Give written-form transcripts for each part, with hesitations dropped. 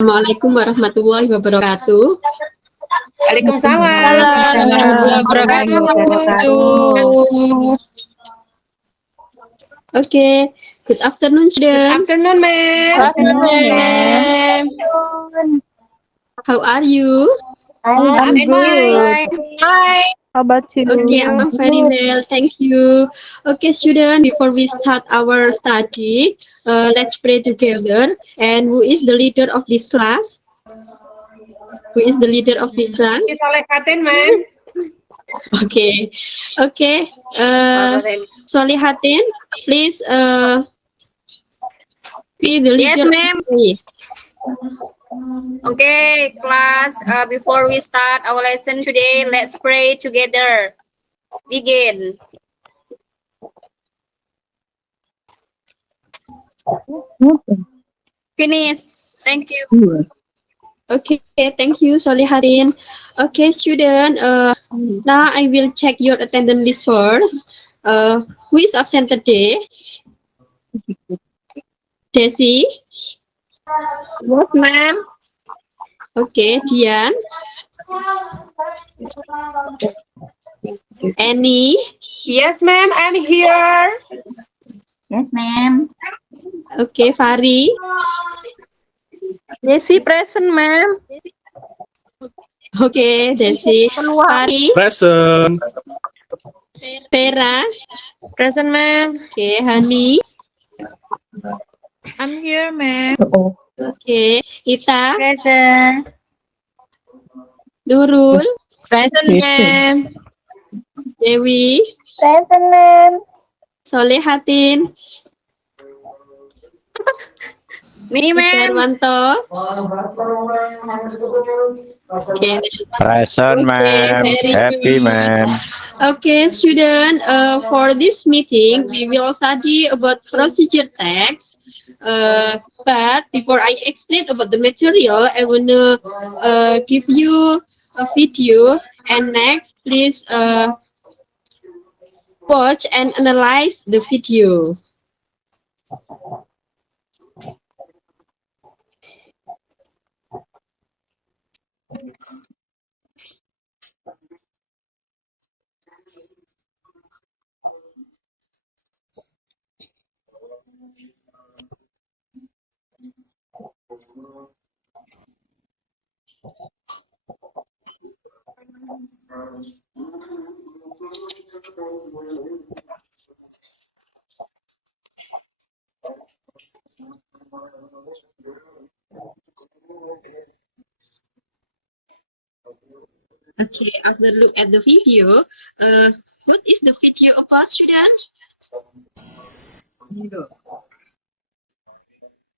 Assalamualaikum warahmatullahi wabarakatuh. Waalaikumsalam warahmatullahi wabarakatuh. Okay, good afternoon, Good students. afternoon, ma'am. How are you? I'm good. fine. How about you? Okay, I'm very well, thank you. Okay, student, before we start our study, let's pray together. And who is the leader of this class? Who is the leader of this class? Solihatin, ma'am. Okay, okay. Solihatin, please be the Yes, leader. ma'am. Okay, class, before we start our lesson today, let's pray together. Begin. Finish. Thank you. Okay, thank you, Solihatin. Okay, student, now I will check your attendance list first. Who is absent today? Desi? Yes, ma'am. Okay, Dian? Annie? Yes, ma'am. I'm here. Yes, ma'am. Okay, Fari? Desi present, ma'am. Okay, Desi. Fari? Present. Vera? Present, ma'am. Okay, Hani? I'm here, ma'am. Okay, Ita? Present. Nurul? Present, ma'am. Dewi? Present, ma'am. Solehatin? Me, ma'am. Darwanto? Okay. Present, ma'am. very Happy, good. ma'am. Okay, student, for this meeting, we will study about procedure text. But before I explain about the material, I want to give you a video. And next, please watch and analyze the video. Okay, after look at the video, what is the video about, student?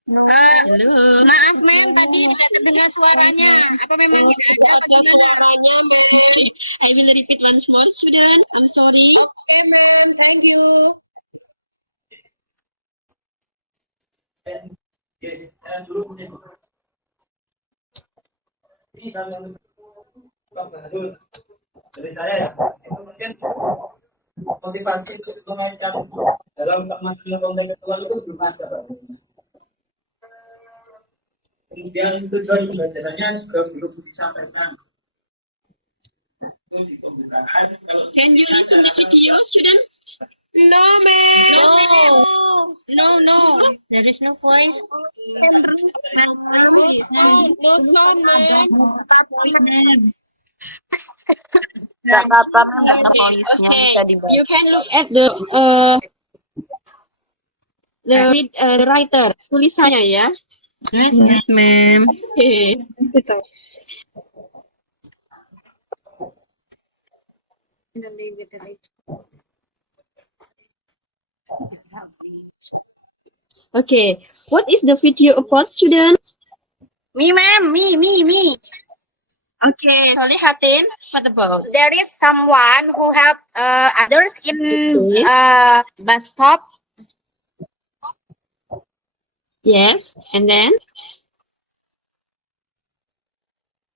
Halo. Maaf, ma'am. Tadi tidak terdengar suaranya. Apa memang tidak ada? Apa Ada gimana? suaranya, ma'am. Okay, I will repeat once more, student. I'm sorry. Okay, ma'am. Thank you. Dari saya ya, itu mungkin motivasi untuk mengaitkan dalam masuknya kontekstual itu belum ada, Pak. Kemudian tujuan pembelajarannya juga belum disampaikan. Itu di pembukaan. Can you listen the video, student? No, ma'am. No, ma'am. No. There is no voice. No sound, ma'am. Nggak apa-apa, ma'am. Nggak ada voice-nya, Okay, bisa dibaca. you can look at the writer, tulisannya ya. Yes, Yes, ma'am. Okay. Okay, what is the video about, student? Me, ma'am. Me. Okay, Solihatin, what about? There is someone who help others in bus stop. Yes, and then?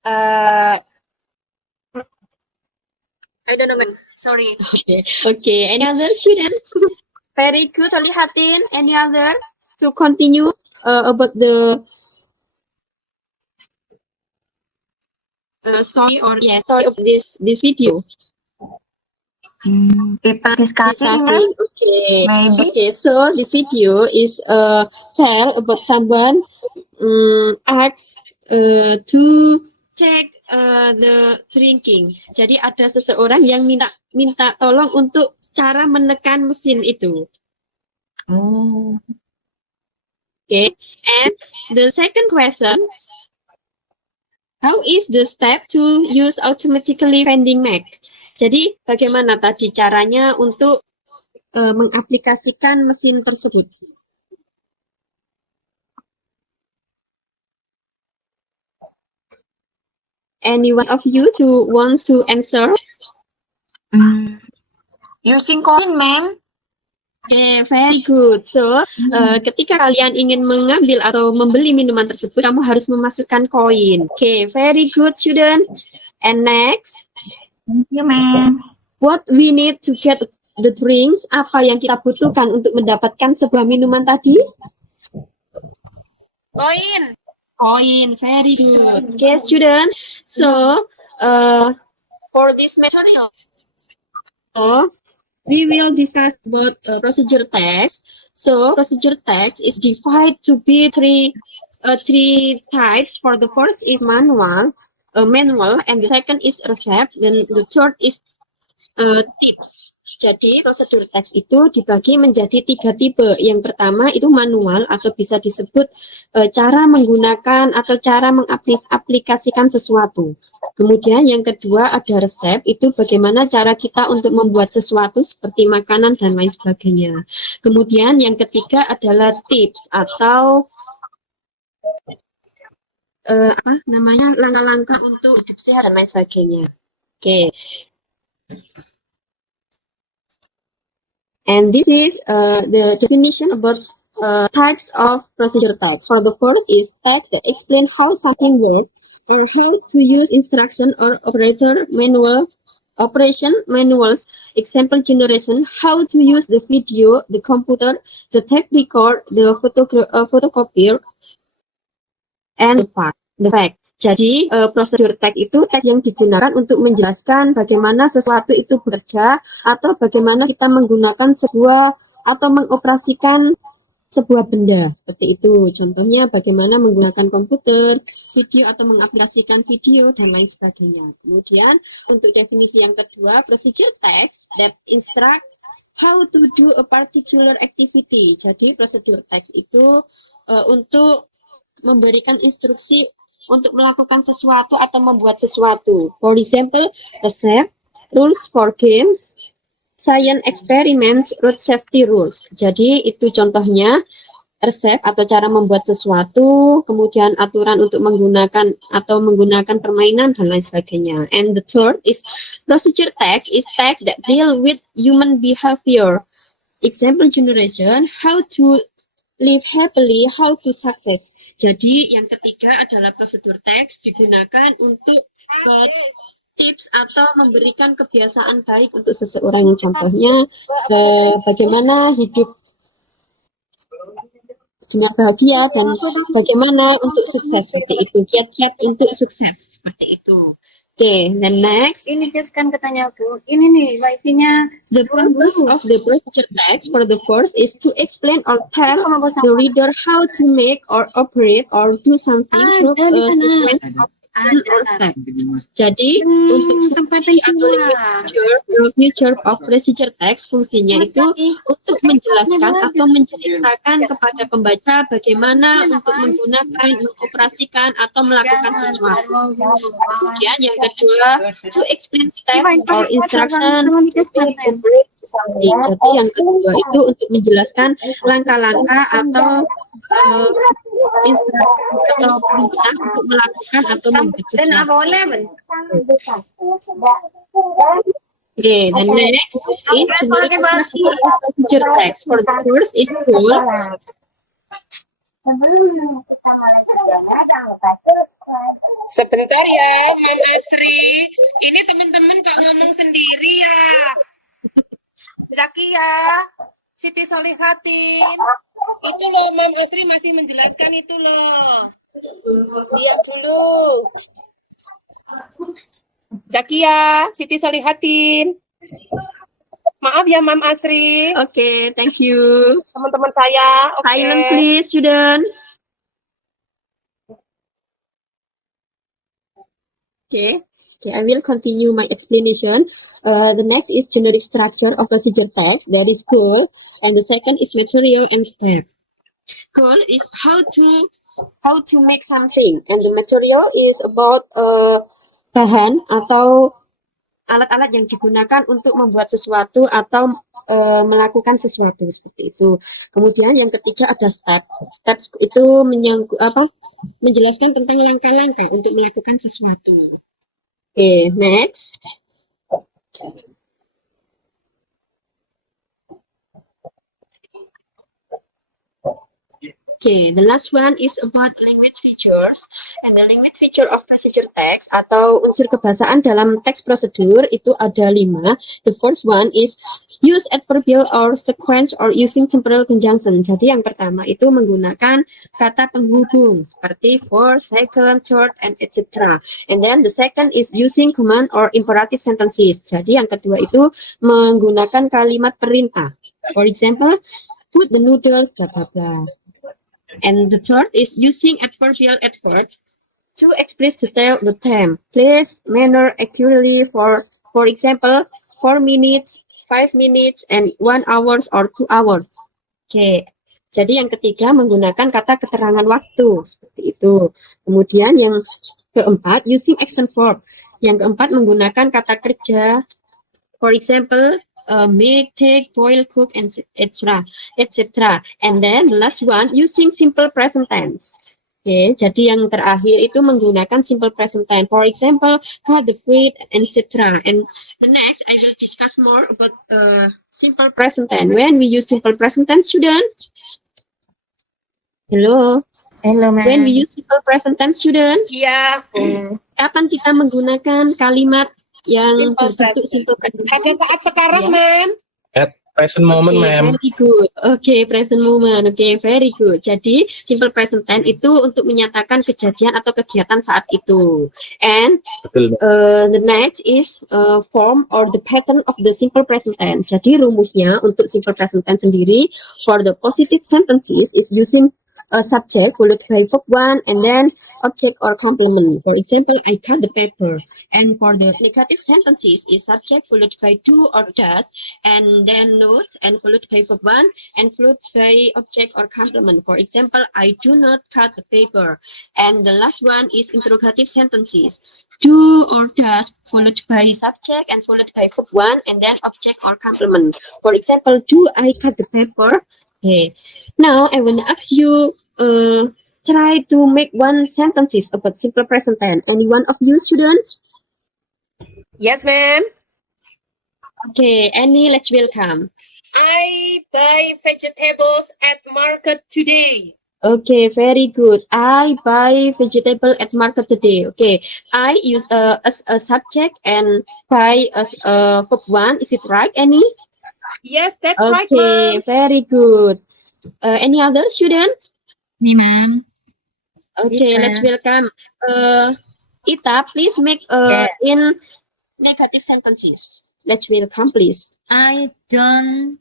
I don't know, ma'am. Sorry. Okay. Any other student? Very good, Solihatin. Any other to continue about the story of this video. People discussing, ma'am? Okay. Maybe. Okay, so this video is tell about someone asks to take the drinking. Jadi ada seseorang yang minta tolong untuk cara menekan mesin itu. Oh. Okay, and the second question, how is the step to use automatically vending Mac? Jadi bagaimana tadi caranya untuk mengaplikasikan mesin tersebut? Any one of you wants to answer? Using coin, ma'am. Okay, very good. So, ketika kalian ingin mengambil atau membeli minuman tersebut, kamu harus memasukkan koin. Okay, very good, student. And next, Thank you, ma'am. what we need to get the drinks? Apa yang kita butuhkan untuk mendapatkan sebuah minuman tadi? Koin. Koin, very good. Okay, student. So, for this material, we will discuss about procedure text. So, procedure text is divided to be three types. For the first is manual, and the second is receipt, then the third is tips. Jadi prosedur teks itu dibagi menjadi 3 tipe. Yang pertama itu manual atau bisa disebut cara menggunakan atau cara mengaplikasikan sesuatu. Kemudian yang kedua ada resep, itu bagaimana cara kita untuk membuat sesuatu seperti makanan dan lain sebagainya. Kemudian yang ketiga adalah tips atau langkah-langkah untuk hidup sehat dan lain sebagainya. Okay. And this is the definition about types of procedure text. For the first is text that explain how something works or how to use instruction or operation manuals, example generation, how to use the video, the computer, the tape record, the photocopier, and the fact. Jadi prosedur teks itu teks yang digunakan untuk menjelaskan bagaimana sesuatu itu bekerja atau bagaimana kita menggunakan sebuah atau mengoperasikan sebuah benda seperti itu. Contohnya bagaimana menggunakan komputer, video atau mengaplikasikan video dan lain sebagainya. Kemudian untuk definisi yang kedua, procedure text that instruct how to do a particular activity. Jadi prosedur teks itu untuk memberikan instruksi untuk melakukan sesuatu atau membuat sesuatu. For example, receipt, rules for games, science experiments, road safety rules. Jadi itu contohnya resep atau cara membuat sesuatu, kemudian aturan untuk menggunakan permainan dan lain sebagainya. And the third is procedure text is text that deal with human behavior. Example generation, how to live happily, how to success. Jadi yang ketiga adalah prosedur teks digunakan untuk tips atau memberikan kebiasaan baik untuk seseorang. Contohnya bagaimana hidup dengan bahagia dan bagaimana untuk sukses seperti itu. Kiat-kiat untuk sukses seperti itu. Okay, then next. Ini just kan katanya aku. Ini nih wifi-nya. The purpose of the procedure text for the first is to explain or tell the reader how to make or operate or do something through a sequence of action or step. Jadi untuk tempat fungsi atau future of procedure text fungsinya itu untuk menjelaskan atau menceritakan kepada pembaca bagaimana untuk menggunakan, mengoperasikan atau melakukan sesuatu. Kemudian yang kedua, to explain steps or instruction to operate something. Jadi yang kedua itu untuk menjelaskan langkah-langkah atau instruksi atau perintah untuk melakukan atau membuat sesuatu. Okay, the next is to make procedure text. For the first is full. Sebelum kita mulai kerjanya, jangan lupa subscribe. Sebentar ya, Mam Asri. Ini teman-teman kok ngomong sendiri ya. Zakia, Siti Solihatin. Itu loh, Mam Asri masih menjelaskan itu loh. Diam dulu. Zakia, Siti Solihatin. Maaf ya, Mam Asri. Okay, thank you. Teman-teman saya. Oke. Silent please, student. Okay. Okay, I will continue my explanation. The next is generic structure of procedure text. That is goal, and the second is material and step. Goal is how to make something, and the material is about bahan atau alat-alat yang digunakan untuk membuat sesuatu atau melakukan sesuatu seperti itu. Kemudian yang ketiga ada step. Steps itu menjelaskan tentang langkah-langkah untuk melakukan sesuatu. Okay, next. Okay, the last one is about language features, and the language feature of procedure text atau unsur kebahasaan dalam teks prosedur itu ada 5. The first one is use adverbial or sequence or using temporal conjunction. Jadi yang pertama itu menggunakan kata penghubung seperti for, second, third, and etc. And then the second is using command or imperative sentences. Jadi yang kedua itu menggunakan kalimat perintah. For example, put the noodles, blah blah blah. And the third is using adverbial adverb to express the time, place, manner accurately. For example, 4 minutes, 5 minutes, and 1 hour or 2 hours. Oke, jadi yang ketiga menggunakan kata keterangan waktu seperti itu. Kemudian yang keempat using action verb. Yang keempat menggunakan kata kerja. For example, make, take, boil, cook, and etc. And then the last one using simple present tense. Oke, jadi yang terakhir itu menggunakan simple present tense. For example, cut the fruit, etc. And the next I will discuss more about simple present tense. When we use simple present tense, student? Hello. Hello, ma'am. When we use simple present tense, student? Iya. Kapan kita menggunakan kalimat yang Simple berbentuk present. simple present Pada tense? saat sekarang, Ya. Ma'am. At present moment, Okay, ma'am. very good. Okay, present moment. Okay, very good. Jadi, simple present tense itu untuk menyatakan kejadian atau kegiatan saat itu. And Betul. the next is form or the pattern of the simple present tense. Jadi, rumusnya untuk simple present tense sendiri, for the positive sentences is using a subject followed by verb 1 and then object or complement. For example, I cut the paper. And for the negative sentences is subject followed by do or does and then note and followed by verb 1 and followed by object or complement. For example, I do not cut the paper. And the last one is interrogative sentences. Do or does followed by subject and followed by verb 1 and then object or complement. For example, do I cut the paper? Okay. Now I will ask you try to make one sentences about simple present tense. Any one of you students? Yes, ma'am. Okay, Annie, let's welcome. I buy vegetables at market today. Okay, very good. I buy vegetable at market today. Okay, I use as a subject and buy as a verb 1. Is it right, Annie? Yes, that's right, Okay, ma'am. very good. Any other student? Me, ma'am. Okay, Yes, let's ma'am. welcome. Ita, please make Yes. in negative sentences. Let's welcome, please. I don't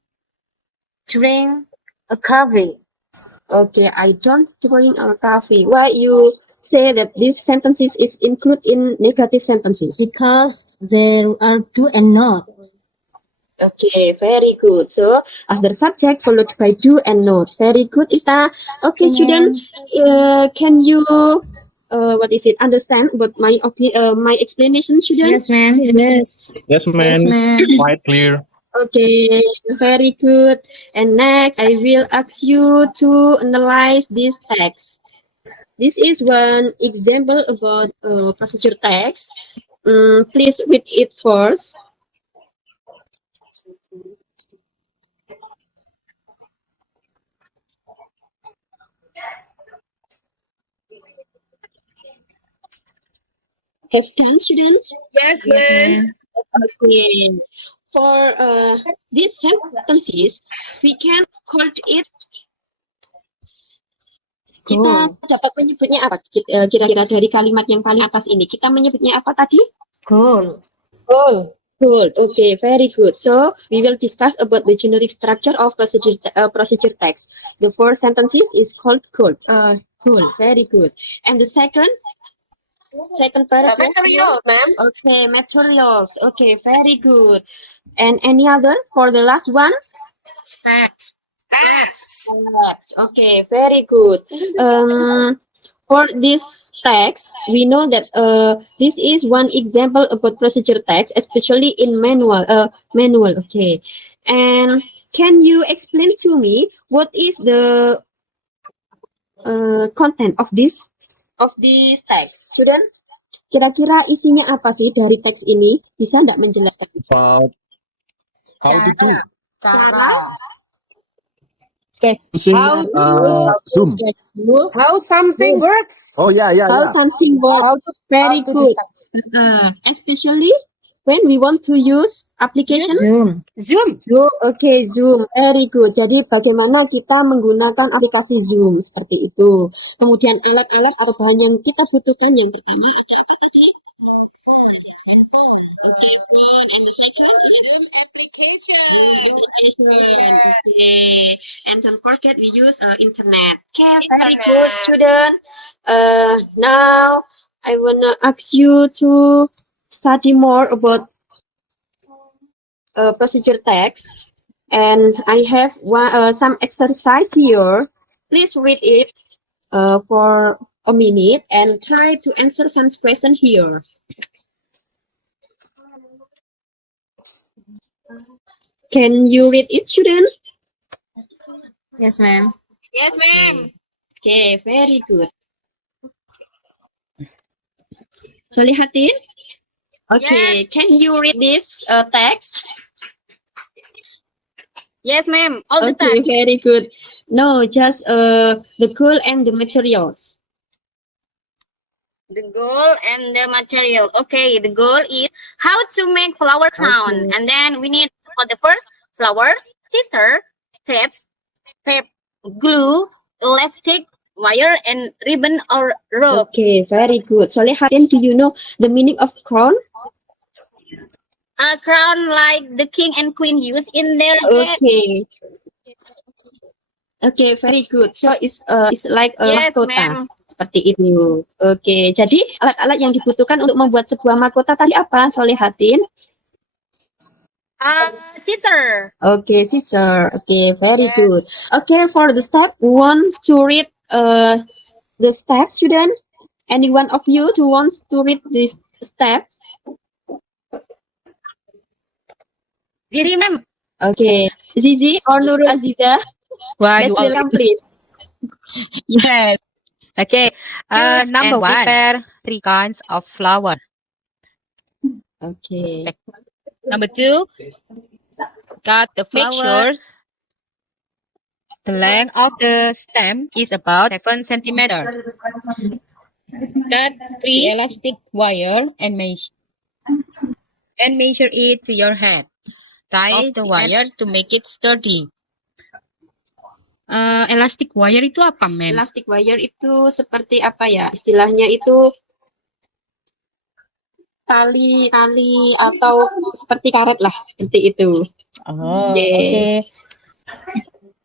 drink a coffee Okay, I don't drink a coffee. Why you say that these sentences is included in negative sentences? because there are do and not. Okay, very good. So after subject followed by do and not. Very good, Ita. Okay, student, can you what is it? Understand about my my explanation, student? Yes, ma'am. Yes, Yes, ma'am. ma'am. Quite clear. Okay, very good. And next, I will ask you to analyze this text. This is one example about procedure text. Please read it first. Have done, students? Yes, Yes, ma'am. ma'am. Okay. For these sentences, we can call it Kita dapat menyebutnya apa? Kira-kira dari kalimat yang paling atas ini, kita menyebutnya apa tadi? Goal. Goal. Okay, very good. So we will discuss about the generic structure of procedure text. The four sentences is called goal. Goal. Very good. And the second paragraph. Materials, ma'am. Okay, materials. Okay, very good. And any other for the last one? Steps. Steps. Steps. Okay, very good. For this text, we know that this is one example about procedure text, especially in manual. Okay. And can you explain to me what is the content of this text, student? Kira-kira isinya apa sih dari teks ini? Bisa nggak menjelaskan? About how to do Cara? using Zoom. How something works. Oh yeah. How something works? Very good. Especially when we want to use application Zoom. Zoom. Okay, Zoom. Very good. Jadi bagaimana kita menggunakan aplikasi Zoom seperti itu. Kemudian alat-alat atau bahan yang kita butuhkan yang pertama ada apa tadi? Phone. Handphone. Okay, phone. And the second is Zoom application. Zoom application. Okay. And don't forget we use internet. Okay, very good, Internet. student. Now I wanna ask you to study more about procedure text, and I have some exercise here. Please read it for a minute and try to answer some question here. Can you read it, student? Yes, ma'am. Yes, ma'am. Okay, very good. Solihatin? Okay, Yes. can you read this text? Yes, ma'am. All the Okay, time. very good. No, just the goal and the materials. The goal and the material. Okay, the goal is how to make flower crown. Okay. And then we need for the first flowers, scissor, tape, glue, elastic, wire, and ribbon or rope. Okay, very good. Solihatin, do you know the meaning of crown? A crown like the king and queen use in their head. Okay. Okay, very good. So it's like a Yes, mahkota. ma'am. Seperti itu. Oke, jadi alat-alat yang dibutuhkan untuk membuat sebuah mahkota tadi apa, Solihatin? Scissor. Okay, scissor. Okay, very Yes. good. Okay, for the step, want to read the step, student? Any one of you who wants to read these steps? Diri, ma'am. Okay, Zizi or Nurul Aziza? Why Let's you welcome, please. Yes. Okay. Choose Number and one. Prepare 3 kinds of flower. Okay. Number 2. Cut the flower. The length of the stem is about 7 centimeters. Cut 3 elastic wire and measure it to your head. Tie the wire to make it sturdy. Elastic wire itu apa, ma'am? Elastic wire itu seperti apa ya? Istilahnya itu tali atau seperti karet lah, seperti itu. Oh, Yeah. okay.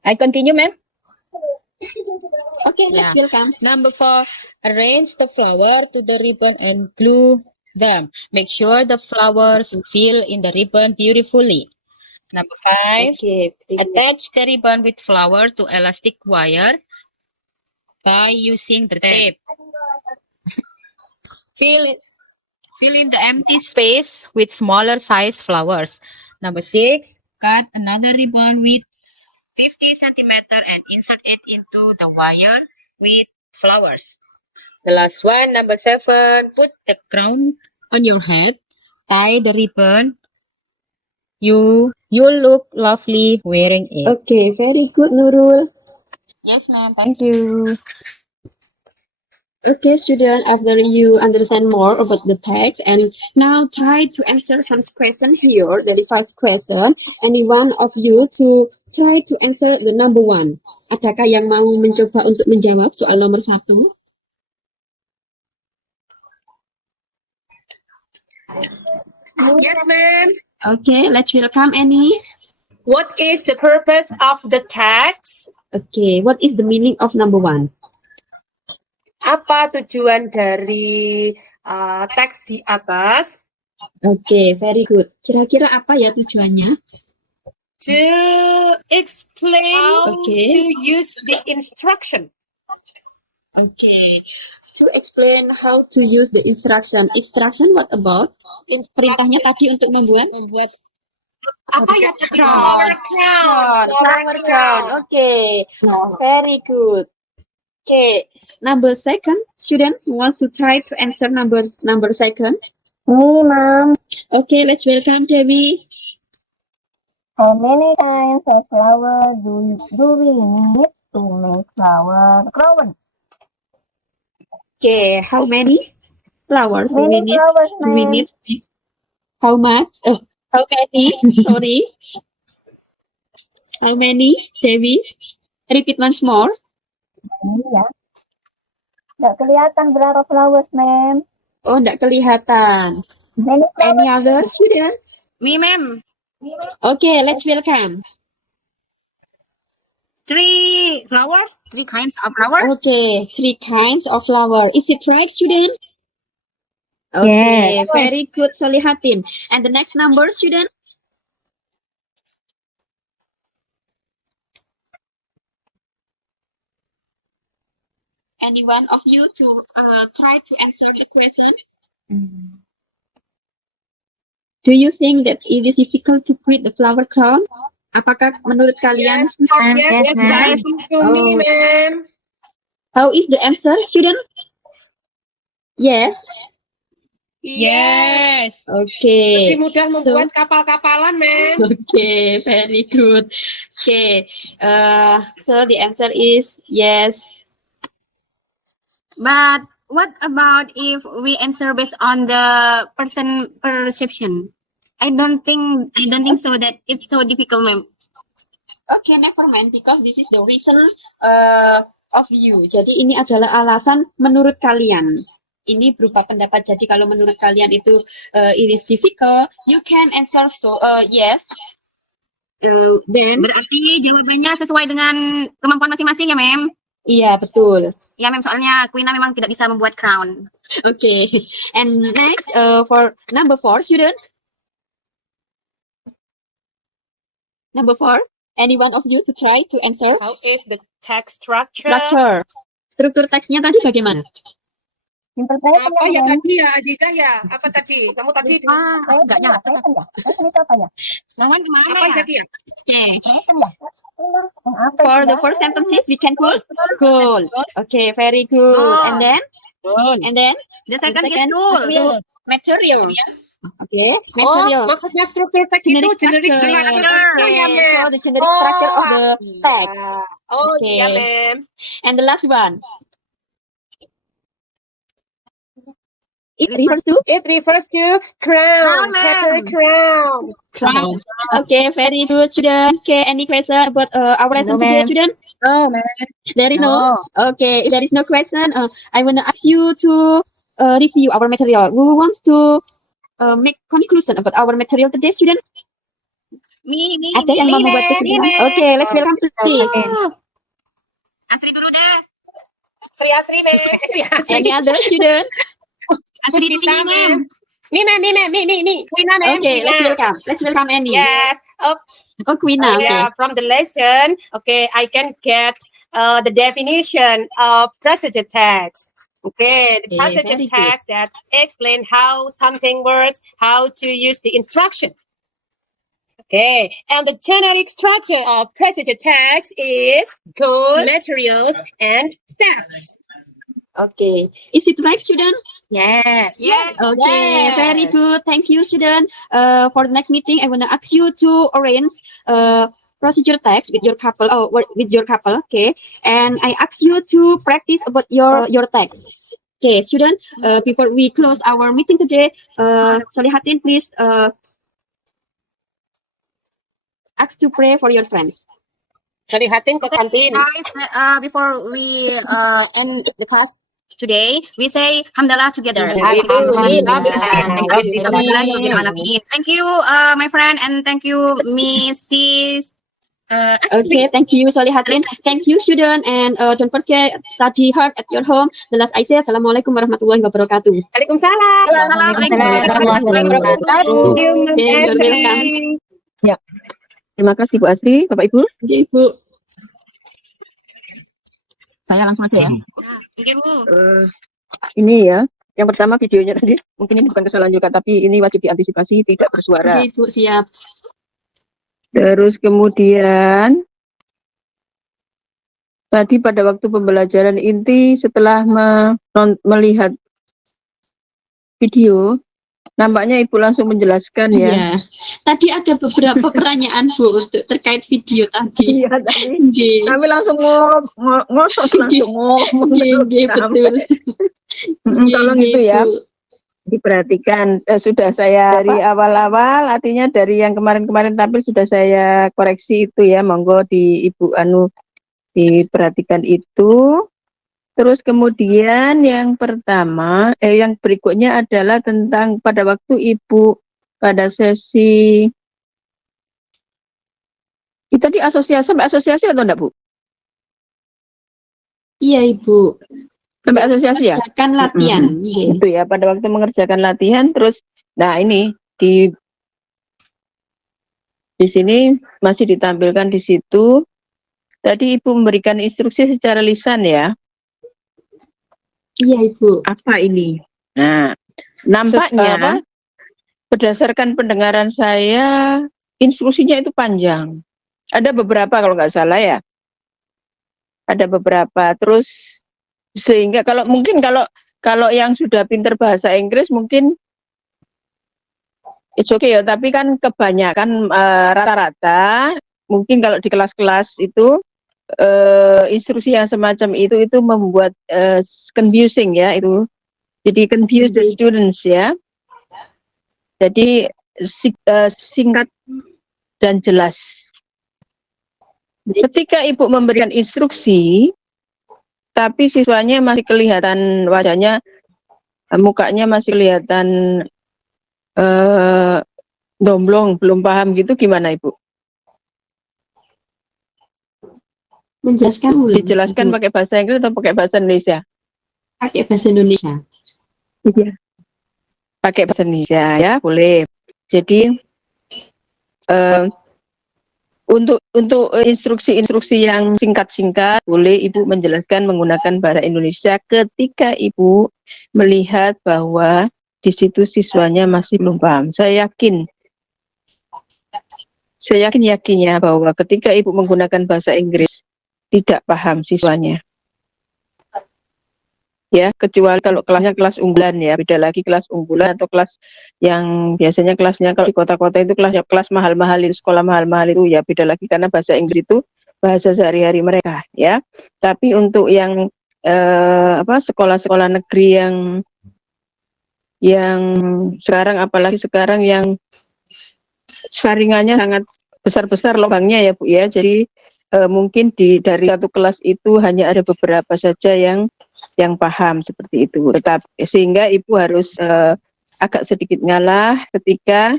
I continue, ma'am. Okay, let's welcome. Number 4, arrange the flower to the ribbon and glue them. Make sure the flowers fill in the ribbon beautifully. Number 5, Okay. attach the ribbon with flower to elastic wire by using the tape. Fill in the empty space with smaller size flowers. Number 6, cut another ribbon with 50 centimeter and insert it into the wire with flowers. The last one, number 7, put the crown on your head, tie the ribbon. You look lovely wearing it. Okay, very good, Nurul. Yes, ma'am. Thank you. Okay, student, after you understand more about the text, and now try to answer some question here. There is 5 questions. Any one of you to try to answer the number 1. Adakah yang mau mencoba untuk menjawab soal nomor 1? Yes, ma'am. Okay, let's welcome Annie. What is the purpose of the text? Okay, what is the meaning of number 1? Apa tujuan dari teks di atas? Okay, very good. Kira-kira apa ya tujuannya? To explain how Okay. to use the instruction. Okay, to explain how to use the instruction. Instruction what about? Perintahnya tadi untuk membuat Membuat apa ya tadi? Crown. Flower crown. flower crown. Okay, very good. Okay, number second, student wants to try to answer number second. Me, Mom. Okay, let's welcome Devi. How many kinds of flower do we need to make flower crown? Okay, how many flowers do we Many need? flowers, Do we ma'am. need how much? Oh, how many? Sorry. How many, Devi? Repeat once more. Ini ya. Nggak kelihatan berapa flowers, ma'am. Oh, enggak kelihatan. Many Any other student? Me, ma'am. Okay, let's welcome. 3 flowers, 3 kinds of flowers. Okay, 3 kinds of flower. Is it right, student? Okay, Yes. very good, Solihatin. And the next number, student? Any one of you to try to answer the question? Do you think that it is difficult to create the flower crown? Apakah menurut kalian susah? Yes, Yes, yes, ma'am. to me, Oh. ma'am. How is the answer, student? Yes. Yes. Okay. Lebih mudah membuat kapal-kapalan, ma'am. Okay, very good. Okay. So the answer is yes. But what about if we answer based on the person perception? I don't think so that it's so difficult, ma'am. Okay, never mind because this is the reason of you. Jadi ini adalah alasan menurut kalian. Ini berupa pendapat. Jadi kalau menurut kalian itu it is difficult, you can answer so yes. Then Berarti jawabannya sesuai dengan kemampuan masing-masing ya, ma'am. iya betul. Ya, ma'am, soalnya Quina memang tidak bisa membuat crown. Okay. And next for number 4, student. Number 4. Any one of you to try to answer How is the text structure? structure. Struktur teksnya tadi bagaimana? simple present Apa ya ma'am. tadi ya, Azizah ya? Apa tadi? Kamu tadi Present Nggak ya, nyata. present ya. Present itu apa ya? Wawan kemana apa ya? tadi ya? Okay. Present ya. Yang apa For itu the ya? first sentences, we can call goal. Okay, very good. Goal. And then The second is second tool. materials. Okay, Oh, materials. maksudnya struktur teks itu generic structure. structure. Oh, iya, Okay, ma'am. so the generic structure of the text. iya. Oh, Okay. iya, ma'am. And the last one. It refers to It refers to crown, Crown, ma'am. peppery crown. crown. Okay, very good, student. Okay, any question about our lesson No, today, ma'am. student? No, ma'am. There is no. Okay, if there is no question, I want to ask you to review our material. Who wants to make conclusion about our material today, student? Me. Ada yang mau membuat ma'am. kesimpulan? Me, ma'am. Okay, let's welcome please. Asri dulu deh. Asri, ma'am. Asri. Any other student? Asri itu Puspita, ini, ma'am. Me. Quina, ma'am. Okay, let's welcome. Let's welcome Annie. Yes. Oh, Quina. Okay. Yeah, from the lesson, okay, I can get the definition of passages text. Okay, the Okay, passages very good. text that explain how something works, how to use the instruction. Okay, and the generic structure of passages text is code, materials, and steps. Okay. Is it right, student? Yes. Yes. Okay, Yes. very good. Thank you, student. For the next meeting, I want to ask you to arrange procedure text with your couple. Okay. And I ask you to practice about your text. Okay, student. Before we close our meeting today, Solihatin, please ask to pray for your friends. Solihatin ke kantin. Guys, before we end the class today, we say Hamdalah together. Thank you, my friend, and thank you, Mrs. Asri. Okay, thank you, Solihatin. Thank you, student, and don't forget study hard at your home. The last I say, Assalamualaikum warahmatullahi wabarakatuh. Waalaikumsalam. Okay, you're welcome. Terima kasih Bu Asri, Bapak Ibu. Okay, Bu. Saya langsung aja ya. Oke, Bu. Ini ya, yang pertama videonya tadi, mungkin ini bukan kesalahan juga, tapi ini wajib diantisipasi, tidak bersuara. Okay, Bu, siap. Terus kemudian tadi pada waktu pembelajaran inti setelah melihat video, nampaknya Ibu langsung menjelaskan ya. Iya. Tadi ada beberapa pertanyaan, Bu, untuk terkait video tadi. Iya tadi. Oke. Kami langsung ngosot langsung ngomong. Oke, betul. Tolong Oke, itu ya. Bu. Diperhatikan, sudah saya dari awal-awal, artinya dari yang kemarin-kemarin tampil sudah saya koreksi itu ya, monggo di Ibu diperhatikan itu. Terus kemudian yang pertama, yang berikutnya adalah tentang pada waktu Ibu pada sesi itu tadi sampai asosiasi atau enggak Bu? Iya, Ibu. Sampai asosiasi ya? Mengerjakan latihan. Iya. Itu ya, pada waktu mengerjakan latihan terus, nah ini di sini masih ditampilkan di situ. Tadi Ibu memberikan instruksi secara lisan ya. Iya, Ibu. Apa ini? Nah, nampaknya berdasarkan pendengaran saya, instruksinya itu panjang. Ada beberapa kalau nggak salah ya. Ada beberapa. Terus sehingga kalau yang sudah pinter bahasa Inggris mungkin it's okay ya. Tapi kan kebanyakan rata-rata mungkin kalau di kelas-kelas itu instruksi yang semacam itu membuat confusing ya itu. Jadi confuse the students ya. Jadi singkat dan jelas. Ketika Ibu memberikan instruksi, tapi siswanya masih kelihatan wajahnya, mukanya masih kelihatan domblong, belum paham gitu, gimana Ibu? Menjelaskan ulang. Dijelaskan Ibu. pakai bahasa Inggris atau pakai bahasa Indonesia? Pakai bahasa Indonesia. Iya. Pakai bahasa Indonesia ya, boleh. Jadi untuk instruksi-instruksi yang singkat-singkat, boleh Ibu menjelaskan menggunakan bahasa Indonesia ketika Ibu melihat bahwa di situ siswanya masih belum paham. Saya yakinnya bahwa ketika Ibu menggunakan bahasa Inggris tidak paham siswanya. Ya, kecuali kalau kelasnya kelas unggulan ya, beda lagi kelas unggulan atau kelas yang biasanya kelasnya kalau di kota-kota itu kelas mahal-mahal itu, sekolah mahal-mahal itu ya beda lagi karena bahasa Inggris itu bahasa sehari-hari mereka ya. Tapi untuk yang sekolah-sekolah negeri yang sekarang, apalagi sekarang yang saringannya sangat besar-besar lubangnya ya Bu ya. Jadi mungkin dari satu kelas itu hanya ada beberapa saja yang paham seperti itu. Tetapi sehingga Ibu harus agak sedikit ngalah ketika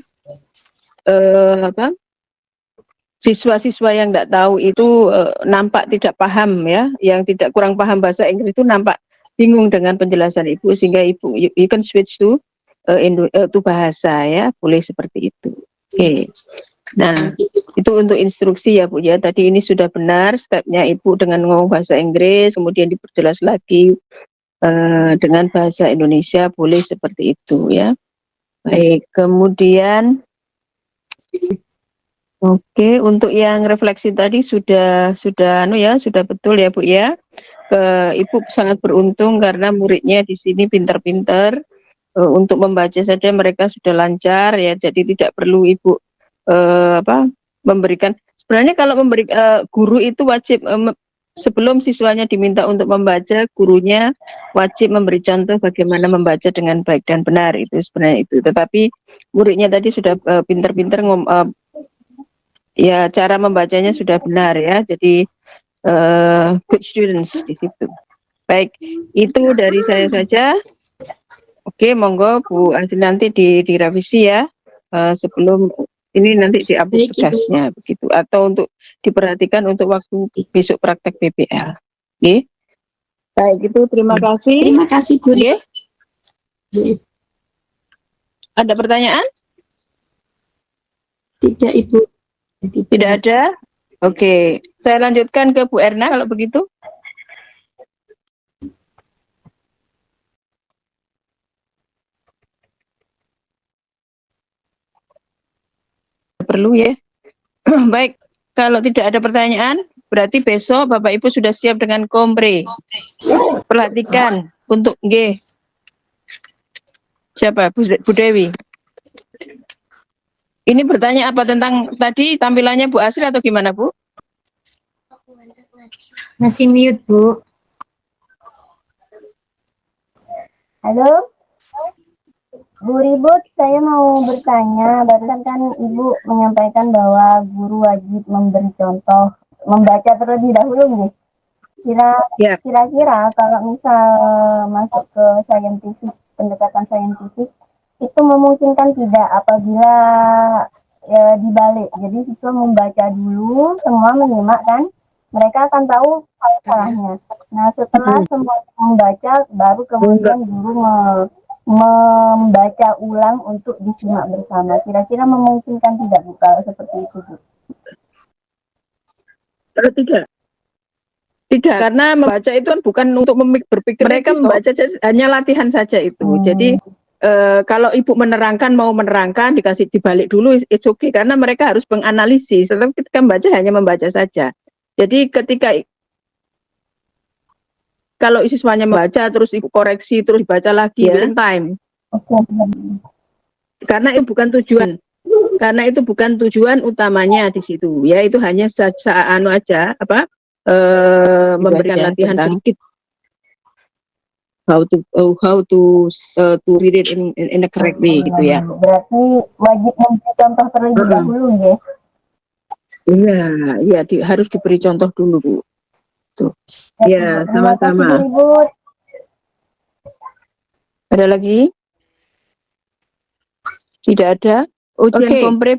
siswa-siswa yang tidak tahu itu nampak tidak paham ya, yang tidak kurang paham bahasa Inggris itu nampak bingung dengan penjelasan Ibu, sehingga Ibu you can switch to bahasa ya, boleh seperti itu. Oke. Nah, itu untuk instruksi ya Bu ya. Tadi ini sudah benar stepnya Ibu dengan ngomong bahasa Inggris, kemudian diperjelas lagi dengan bahasa Indonesia, boleh seperti itu ya. Baik, kemudian oke, untuk yang refleksi tadi sudah betul ya Bu ya. Ibu sangat beruntung karena muridnya di sini pintar-pintar, untuk membaca saja mereka sudah lancar ya, jadi tidak perlu Ibu memberikan. Sebenarnya kalau guru itu wajib sebelum siswanya diminta untuk membaca, gurunya wajib memberi contoh bagaimana membaca dengan baik dan benar, itu sebenarnya itu. Tetapi muridnya tadi sudah pintar-pintar Ya, cara membacanya sudah benar ya. Jadi good students di situ. Baik, itu dari saya saja. Oke, monggo Bu Asri nanti direvisi ya, sebelum ini nanti dihapus Baik, Ibu. tugasnya begitu, atau untuk diperhatikan untuk waktu besok praktek PPL. Oke. Baik, itu terima kasih. Terima kasih Bu. Oke. Ada pertanyaan? Tidak Ibu. Tidak ada? Oke, saya lanjutkan ke Bu Erna kalau begitu. Perlu ya. Baik, kalau tidak ada pertanyaan, berarti besok Bapak Ibu sudah siap dengan kompre. Perhatikan untuk G. Siapa? Bu Dewi. Ini bertanya apa tentang tadi tampilannya Bu Asri atau gimana Bu? Masih mute, Bu. Halo? Bu Ribut, saya mau bertanya. Barusan kan Ibu menyampaikan bahwa guru wajib memberi contoh, membaca terlebih dahulu, nih. Ya. Kira-kira kalau misal masuk ke saintifik, pendekatan saintifik, itu memungkinkan tidak apabila dibalik. Jadi siswa membaca dulu, semua menyimak kan? Mereka akan tahu salahnya. Nah, setelah semua membaca, baru kemudian guru membaca ulang untuk disimak bersama. Kira-kira memungkinkan tidak Bu kalau seperti itu Bu? Tidak. Tidak, karena membaca itu kan bukan untuk berpikir. Mereka membaca hanya latihan saja itu. Jadi kalau Ibu mau menerangkan, dikasih dibalik dulu, it's okay. Karena mereka harus menganalisis. Tetapi ketika membaca hanya membaca saja. Jadi kalau siswanya membaca, terus Ibu koreksi, terus dibaca lagi, within time. Karena itu bukan tujuan. Karena itu bukan tujuan utamanya di situ. Ya, itu hanya memberikan latihan sedikit. How to read it in a correct way gitu ya. Berarti wajib memberi contoh terlebih dahulu ya. Iya, harus diberi contoh dulu Bu. Tuh. Ya, sama-sama. Ada lagi? Tidak ada. Ujian kompre